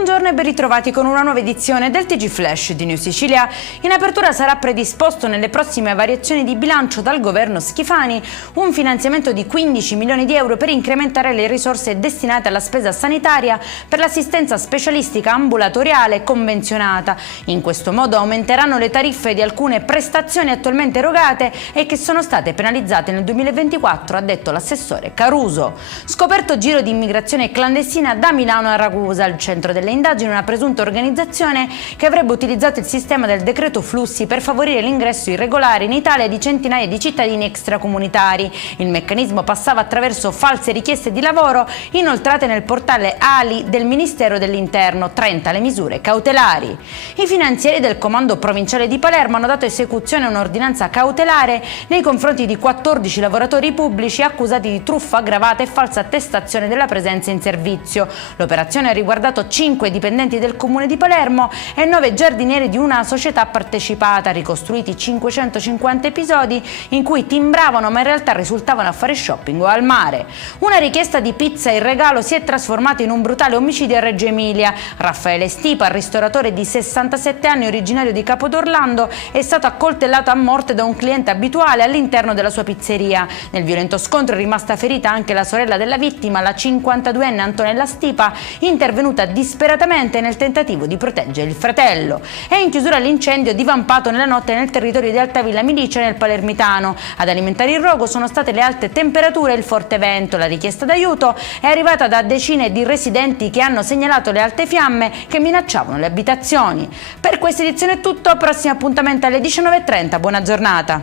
buongiorno e ben ritrovati con una nuova edizione del TG Flash di New Sicilia. In apertura sarà predisposto nelle prossime variazioni di bilancio dal governo Schifani un finanziamento di 15 milioni di euro per incrementare le risorse destinate alla spesa sanitaria per l'assistenza specialistica ambulatoriale convenzionata. In questo modo aumenteranno le tariffe di alcune prestazioni attualmente erogate e che sono state penalizzate nel 2024, ha detto l'assessore Caruso. Scoperto giro di immigrazione clandestina da Milano a Ragusa, al centro delle indagini una presunta organizzazione che avrebbe utilizzato il sistema del decreto flussi per favorire l'ingresso irregolare in Italia di centinaia di cittadini extracomunitari. Il meccanismo passava attraverso false richieste di lavoro inoltrate nel portale Ali del Ministero dell'Interno. 30 le misure cautelari. I finanzieri del Comando Provinciale di Palermo hanno dato esecuzione a un'ordinanza cautelare nei confronti di 14 lavoratori pubblici accusati di truffa aggravata e falsa attestazione della presenza in servizio. L'operazione ha riguardato 5 dipendenti del Comune di Palermo e 9 giardinieri di una società partecipata, ricostruiti 550 episodi in cui timbravano ma in realtà risultavano a fare shopping o al mare. Una richiesta di pizza in regalo si è trasformata in un brutale omicidio a Reggio Emilia. Raffaele Stipa, ristoratore di 67 anni originario di Capodorlando, è stato accoltellato a morte da un cliente abituale all'interno della sua pizzeria. Nel violento scontro è rimasta ferita anche la sorella della vittima, la 52enne Antonella Stipa, intervenuta disperatamente nel tentativo di proteggere il fratello. È in chiusura l'incendio divampato nella notte nel territorio di Altavilla Milice nel Palermitano. Ad alimentare il rogo sono state le alte temperature e il forte vento. La richiesta d'aiuto è arrivata da decine di residenti che hanno segnalato le alte fiamme che minacciavano le abitazioni. Per questa edizione è tutto, prossimo appuntamento alle 19:30, buona giornata.